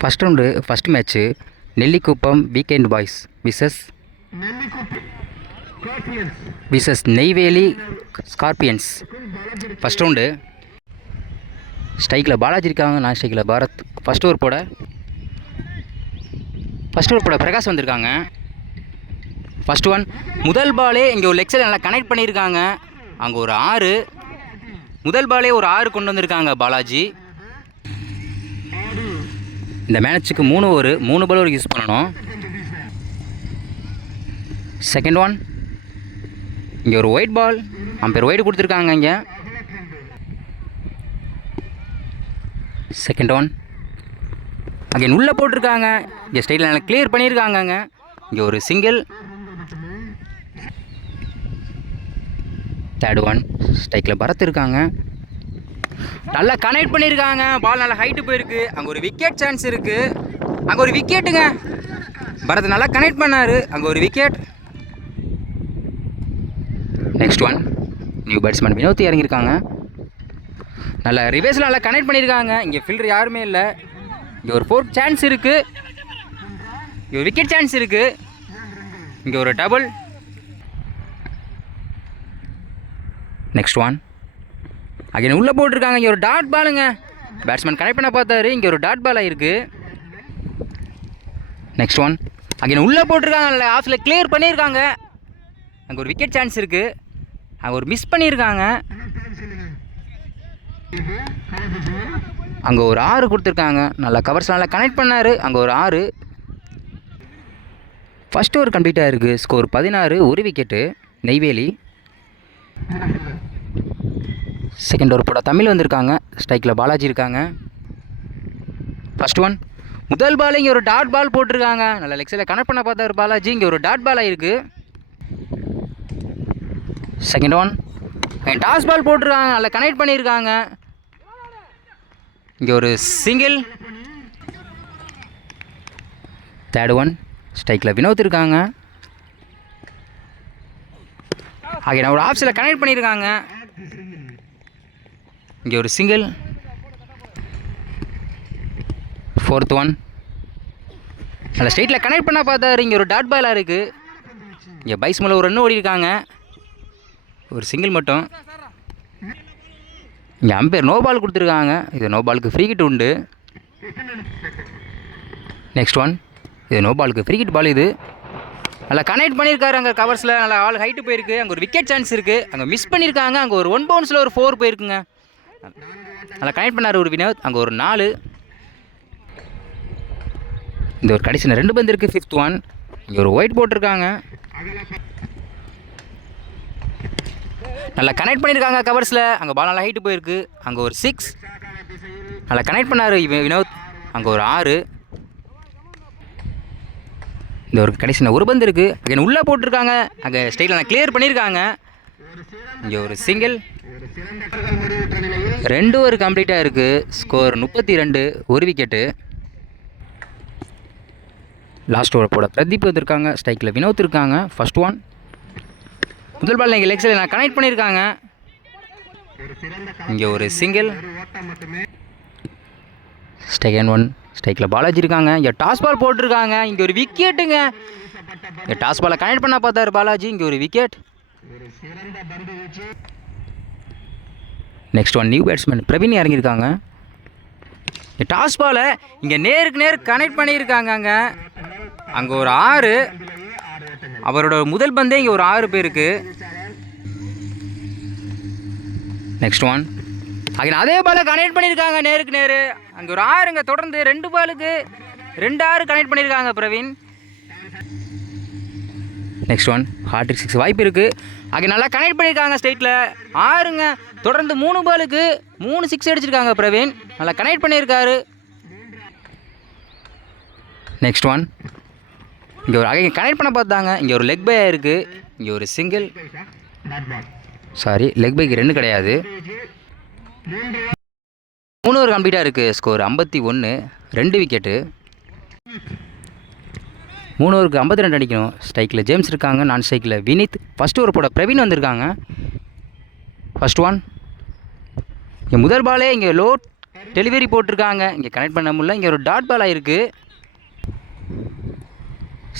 First round first match Nellikuppam weekend boys versus Neyveli scorpions. First round ஸ்ட்ரைக்கில் பாலாஜி இருக்காங்க, நான் ஸ்ட்ரைக்கில் பாரத். ஃபஸ்ட் ஓவர் போட பிரகாஷ் வந்திருக்காங்க. ஃபஸ்ட் ஒன் முதல் பாலே இங்கே ஒரு லெக்ஸில் நல்லா கனெக்ட் பண்ணியிருக்காங்க. அங்கே ஒரு 6, முதல் பாலே ஒரு 6 கொண்டு வந்திருக்காங்க பாலாஜி. இந்த மேட்சுக்கு 3 ஓவர் 3 பால் யூஸ் பண்ணணும். செகண்ட் ஒன் இங்கே ஒரு ஒயிட் பால், அம்பேர் ஒயிட் கொடுத்துருக்காங்க. இங்கே செகண்ட் ஒன் அகைன் உள்ளே போட்டிருக்காங்க. இங்கே ஸ்டைலில் நல்லா கிளியர் பண்ணியிருக்காங்க. இங்கே ஒரு சிங்கிள். தேர்ட் ஒன் ஸ்ட்ரைக்கில் பரத் இருக்காங்க, நல்லா கனெக்ட் பண்ணியிருக்காங்க. பால் நல்லா ஹைட்டு போயிருக்கு. அங்கே ஒரு விக்கெட் சான்ஸ் இருக்குது. அங்கே ஒரு விக்கெட்டுங்க. பரத் நல்லா கனெக்ட் பண்ணார். அங்கே ஒரு wicket. Next one new batsman Vinod இறங்கியிருக்காங்க. நல்லா ரிவர்ஸில் நல்லா கனெக்ட் பண்ணியிருக்காங்க. இங்கே ஃபீல்டர் யாருமே இல்லை. இங்கே ஒரு 4 சான்ஸ் இருக்குது. இங்கே ஒரு விக்கெட் சான்ஸ் இருக்குது. இங்கே ஒரு டபுள். நெக்ஸ்ட் ஒன் அகைன் உள்ளே போட்டிருக்காங்க. இங்கே ஒரு டாட் பாலுங்க. பேட்ஸ்மேன் கனெக்ட் பண்ண பார்த்தாரு. இங்கே ஒரு டாட் பால் ஆகிருக்கு. நெக்ஸ்ட் ஒன் அகைன் உள்ளே போட்டிருக்காங்க. நல்லா ஆஃபில் கிளியர் பண்ணியிருக்காங்க. அங்கே ஒரு விக்கெட் சான்ஸ் இருக்குது. அங்கே ஒரு மிஸ் பண்ணியிருக்காங்க. அங்கே ஒரு 6 கொடுத்துருக்காங்க. நல்லா கவர்ஸ் நல்லா கனெக்ட் பண்ணார். அங்கே ஒரு 6. ஃபஸ்ட் ஓவர் கம்ப்ளீட்டாக இருக்குது. Score 16, 1 wicket Neyveli. Second over போட தமிழ் வந்திருக்காங்க. ஸ்ட்ரைக்கில் பாலாஜி இருக்காங்க. ஃபஸ்ட் ஒன் முதல் பால் இங்கே ஒரு டாட் பால் போட்டிருக்காங்க. நல்லா லெக்ஸில் கனெக்ட் பண்ண பார்த்தாரு பாலாஜி. இங்கே ஒரு டாட் பால் ஆகிருக்கு. செகண்ட் ஒன் டாஸ் பால் போட்டிருக்காங்க. நல்லா கனெக்ட் பண்ணியிருக்காங்க. இங்கே ஒரு சிங்கிள். தேர்ட் ஒன் ஸ்ட்ரைக்கில் வினோத் இருக்காங்க. ஆகிய ஒரு ஆப்ஸில் கனெக்ட் பண்ணியிருக்காங்க. இங்கே ஒரு சிங்கிள். ஃபோர்த் ஒன் நல்லா ஸ்ட்ரைட்டில் கனெக்ட் பண்ண பார்த்தாரு. இங்கே ஒரு டாட் பாலாக இருக்குது. இங்கே பைஸ் மேலே ஒரு ரன் ஓடி இருக்காங்க. ஒரு சிங்கிள் மட்டும். இங்கே அம்பேர் நோ பால் கொடுத்துருக்காங்க. இது நோ பாலுக்கு ஃப்ரீ கிட் உண்டு. நெக்ஸ்ட் ஒன் இது நோ பாலுக்கு ஃப்ரீ கிட் பால். இது நல்லா கனெக்ட் பண்ணியிருக்காரு. அங்கே கவர்ஸில் நல்லா ஆள் ஹைட்டு போயிருக்கு. அங்கே ஒரு விக்கெட் சான்ஸ் இருக்குது. அங்கே மிஸ் பண்ணியிருக்காங்க. அங்கே ஒரு 1 பவுன்ஸில் ஒரு 4 போயிருக்குங்க. நல்லா கனெக்ட் பண்ணார் ஒரு வினோத். அங்கே ஒரு 4. இந்த ஒரு கடைசியில் 2 பந்து இருக்குது. ஃபிஃப்த் ஒன் இங்கே ஒரு ஒயிட் போட்டிருக்காங்க. நல்லா கனெக்ட் பண்ணியிருக்காங்க கவர்ஸில். அங்கே பால் நல்லா ஹைட்டு போயிருக்கு. அங்கே ஒரு 6. நல்லா கனெக்ட் பண்ணார் வினோத். அங்கே ஒரு 6. இந்த ஒரு கடைசியில் 1 பந்து இருக்குது. அங்கே உள்ளே போட்டிருக்காங்க. அங்கே ஸ்டைலில் நான் கிளியர் பண்ணியிருக்காங்க. இங்கே ஒரு சிங்கிள். 2 ஓவர் கம்ப்ளீட்டாக இருக்குது. Score 32, 1 wicket. லாஸ்ட் ஓவர் போட பிரதீப் வந்திருக்காங்க. ஸ்ட்ரைக்கில் வினோத் இருக்காங்க. ஃபஸ்ட் ஒன் முதல் பால் நீங்கள் லெக்ஸில் நான் கனெக்ட் பண்ணியிருக்காங்க. இங்கே ஒரு சிங்கிள். செகண்ட் ஒன் ஸ்ட்ரைக்கில் பாலாஜி இருக்காங்க. இங்கே டாஸ் பால் போட்டிருக்காங்க. இங்கே ஒரு விக்கெட்டுங்க. இங்கே டாஸ் பாலை கனெக்ட் பண்ண பார்த்தாரு பாலாஜி. இங்கே ஒரு wicket. Next one new batsman Praveen இறங்கியிருக்காங்க. டாஸ் பாலை இங்கே நேருக்கு நேர் கனெக்ட் பண்ணியிருக்காங்க. அங்கே ஒரு 6. அவரோட முதல் பந்தே இங்கே ஒரு 6 பேருக்கு. நெக்ஸ்ட் ஒன் அங்கே அதே பாலை கனெக்ட் பண்ணியிருக்காங்க நேருக்கு நேர். அங்கே ஒரு 6ங்க. தொடர்ந்து 2 பாலுக்கு 2 6 கனெக்ட் பண்ணியிருக்காங்க பிரவீன். நெக்ஸ்ட் ஒன் ஹார்ட்ரிக் 6 வாய்ப்பு இருக்குது. அங்கே நல்லா கனெக்ட் பண்ணியிருக்காங்க ஸ்ட்ரைட்டில் 6ங்க. தொடர்ந்து 3 பாலுக்கு 3 6 அடிச்சிருக்காங்க பிரவீன். நல்லா கனெக்ட் பண்ணியிருக்காரு. நெக்ஸ்ட் ஒன் இங்கே ஒரு அங்கே கனெக்ட் பண்ண பார்த்தாங்க. இங்கே ஒரு லெக் பை இருக்குது. இங்கே ஒரு சிங்கிள். சாரி, லெக் பைக்கு 2 கிடையாது. 3 ஓவர் கம்ப்ளீட்டாக இருக்குது. Score 51, 2 wicket. 3 ஓவருக்கு 52 அடிக்கணும். ஸ்ட்ரைக்கில் ஜேம்ஸ் இருக்காங்க. நான் ஸ்ட்ரைக்கில் வினித். ஃபஸ்ட் ஓவர் போட பிரவீன் வந்திருக்காங்க. ஃபஸ்ட் ஒன் இங்கே முதல் பாலே இங்கே லோ டெலிவரி போட்டிருக்காங்க, இங்கே கனெக்ட் பண்ண முடியல. இங்கே ஒரு டாட் பால் ஆகிருக்கு.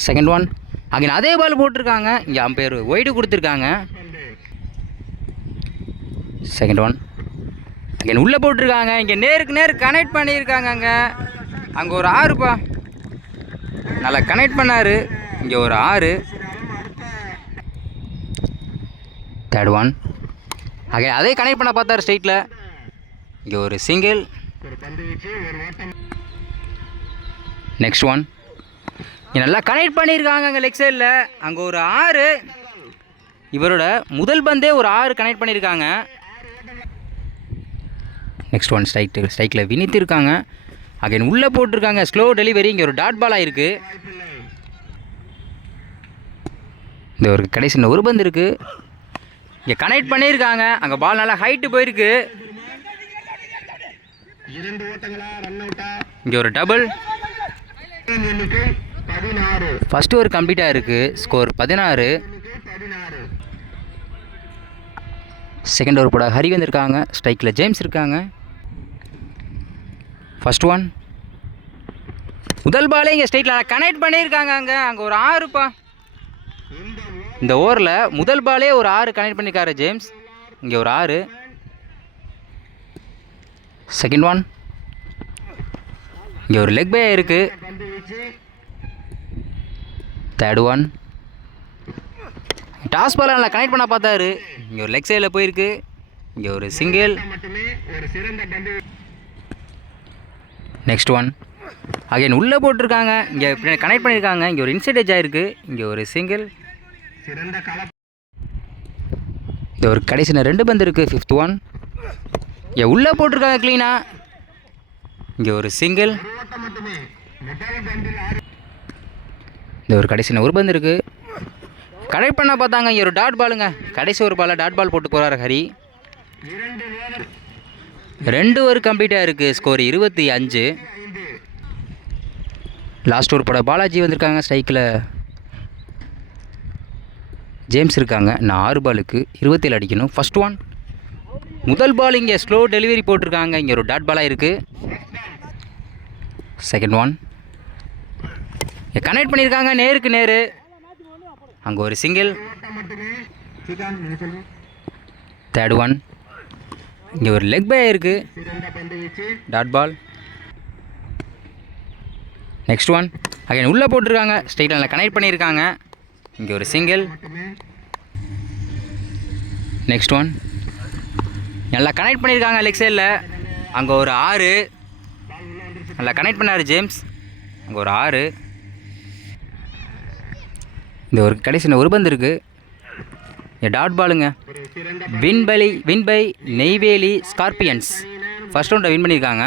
செகண்ட் ஒன் அங்கே அதே பால் போட்டிருக்காங்க, இங்கே அம்பையர் ஒய்டு கொடுத்துருக்காங்க. செகண்ட் ஒன் அங்கே உள்ளே போட்டிருக்காங்க, இங்கே நேருக்கு நேர் கனெக்ட் பண்ணியிருக்காங்க. அங்கே ஒரு 6பா, நல்லா கனெக்ட் பண்ணார். இங்கே ஒரு 6. தேர்ட் ஒன் அங்கே அதே கனெக்ட் பண்ண பார்த்தார் ஸ்ட்ரைட்டில். இங்கே ஒரு சிங்கிள். நெக்ஸ்ட் ஒன் இங்கே நல்லா கனெக்ட் பண்ணியிருக்காங்க அங்கே லெக் சைடில். அங்கே ஒரு 6. இவரோட முதல் பந்தே ஒரு 6 கனெக்ட் பண்ணியிருக்காங்க. நெக்ஸ்ட் ஒன் ஸ்ட்ரைக்கில் வினித்திருக்காங்க. அகைன் உள்ளே போட்டிருக்காங்க, ஸ்லோ டெலிவரி. இங்கே ஒரு டாட் பால் ஆகிருக்கு. இந்த ஒரு கடைசி ஒரு பந்து இருக்குது, இங்கே கனெக்ட் பண்ணியிருக்காங்க. அங்கே பால் நல்லா ஹைட்டு போயிருக்கு. இங்கே ஒரு டபுள். ஃபஸ்ட்டு ஒரு கம்ப்ளீட்டாக இருக்குது. ஸ்கோர் 16. செகண்ட் ஓவர் போட ஹரி வந்திருக்காங்க. ஸ்ட்ரைக்கில் ஜேம்ஸ் இருக்காங்க. ஃபஸ்ட் ஒன் முதல் பாலே இங்கே ஸ்ட்ரைட்டில் கனெக்ட் பண்ணியிருக்காங்க. அங்கே ஒரு 6பா. இந்த ஓவரில் முதல் பாலே ஒரு 6 கனெக்ட் பண்ணியிருக்காரு ஜேம்ஸ். இங்கே ஒரு 6. செகண்ட் ஒன் இங்கே ஒரு லெக் பே இருக்குது. தேர்ட் ஒன் டாஸ் பால் நல்லா கனெக்ட் பண்ண பார்த்தாரு. இங்கே ஒரு லெக் சைடில் போயிருக்கு. இங்கே ஒரு சிங்கிள். நெக்ஸ்ட் ஒன் அகைன் உள்ளே போட்டிருக்காங்க, இங்கே கனெக்ட் பண்ணியிருக்காங்க. இங்கே ஒரு இன்சைட் எட்ஜ் ஆகிருக்கு. இங்கே ஒரு சிங்கிள். இங்கே ஒரு கடைசி 2 பந்து இருக்குது. ஃபிஃப்த் ஒன் இங்கே உள்ளே போட்டிருக்காங்க க்ளீனாக. இங்கே ஒரு சிங்கிள். இந்த ஒரு கடைசி ஒரு பந்து இருக்குது, கனெக்ட் பண்ண பார்த்தாங்க. இங்கே ஒரு டாட் பாலுங்க. கடைசி ஒரு பாலை டாட் பால் போட்டு போகிறார் ஹரி. 2 ஓவர் கம்ப்ளீட்டாக இருக்குது. ஸ்கோர் 25. லாஸ்ட் ஓவர் போட பாலாஜி வந்திருக்காங்க. ஸ்ட்ரைக்கில் ஜேம்ஸ் இருக்காங்க. நான் 6 பாலுக்கு 27 அடிக்கணும். ஃபஸ்ட் ஒன் முதல் பால் இங்கே ஸ்லோ டெலிவரி போட்டிருக்காங்க. இங்கே ஒரு டாட் பாலாக இருக்குது. செகண்ட் ஒன் கனெக்ட் பண்ணியிருக்காங்க நேருக்கு நேரு. அங்கே ஒரு சிங்கிள். தேர்ட் ஒன் இங்கே ஒரு லெக் பே இருக்குது. Dot ball. Next one again உள்ளே போட்டிருக்காங்க. ஸ்ட்ரைட்டில் நல்லா கனெக்ட் பண்ணியிருக்காங்க. இங்கே ஒரு சிங்கிள். நெக்ஸ்ட் ஒன் நல்லா கனெக்ட் பண்ணியிருக்காங்க லெக் சைடில். அங்கே ஒரு 6. நல்லா கனெக்ட் பண்ணார் ஜேம்ஸ். அங்கே ஒரு 6. இந்த ஒரு கடைசி ஒரு பந்து இருக்குது. டாட் பாலுங்க. Win by Neyveli Scorpions. First ரவுண்டை வின் பண்ணியிருக்காங்க.